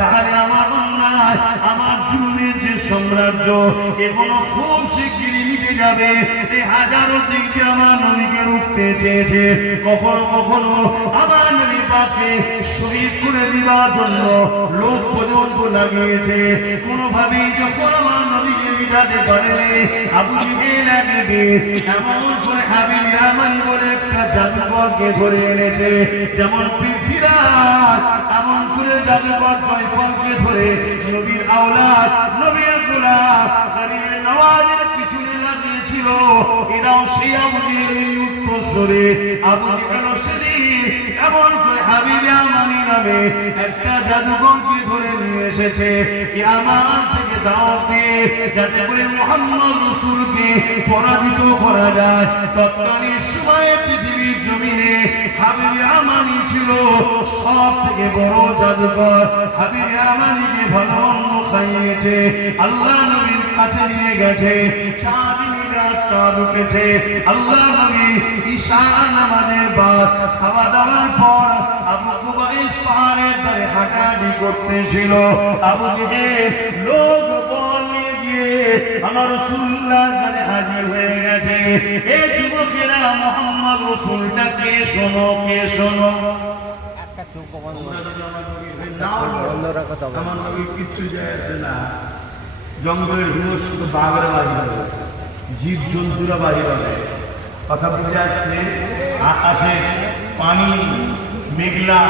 তাহলে আমার অন্যায়, আমার জুলুমের যে সাম্রাজ্য এগুলো খুব শিগগিরই মিটে যাবে। এই হাজারো দিকে আমার নবীকে রুখতে চেয়েছে, কখনো কখনো আমার নবী পাককে শহীদ করে দিবার জন্য লোক পর্যন্ত লাগিয়েছে। কোনোভাবেই যখন আমার নবীকে মিটাতে পারেনি, আবু জেহেল লাগবে এমন করে হাবিব ইয়ামানি বলে একটা জাদুকরকে ধরে এনেছে। যেমন পৃথ্বীরাজ এমন করে জাদুকর জয়ফলকে ধরে নবীর আওলাদ, নবীর গোলাম গরিবের নওয়াজের পিছনে লাগিয়েছিল। এরাও সেই আবু জেহেলের উত্তরসূরি। আবু জেহেল এমন করে হাবিব ইয়ামানি নামে একটা জাদুকরকে ধরে নিয়ে এসেছে ইয়ামান থেকে দাওয়াত দিয়ে, যাতে করে মুহাম্মদ রাসূলকে পরাজিত করা যায়। তৎকালীন সময়ে পৃথিবীর জমিনে হাবিব ইয়ামানি ছিল সব থেকে বড় জাদুকর। হাবিব ইয়ামানিকে ভালো অন্ন খাইয়েছে, আল্লাহ নবীর কাছে নিয়ে গেছে। চাঁদ উঠেছে, আল্লাহ নবী ঈশা নামাজের পর খাওয়া দাওয়ার পর আবু কুবাইস পাহাড়ের ধারে হাঁটাহাঁটি করতেছিল। আবু জেহেল লোক বল নিয়ে গিয়ে আমার রাসূলুল্লাহর কাছে হাজির হয়ে গেছে। এই যুবকেরা মুহাম্মদ রাসূলটা কে শোনো, কে শোনো। আমার নবী কিচ্ছু যায় আসে না। জঙ্গলের হিংস্র শুধু বাঘের বাহির হবে, জীব জন্তুরা বাহির হবে। কথা বুঝে আসছে? আকাশে পানি মেঘলা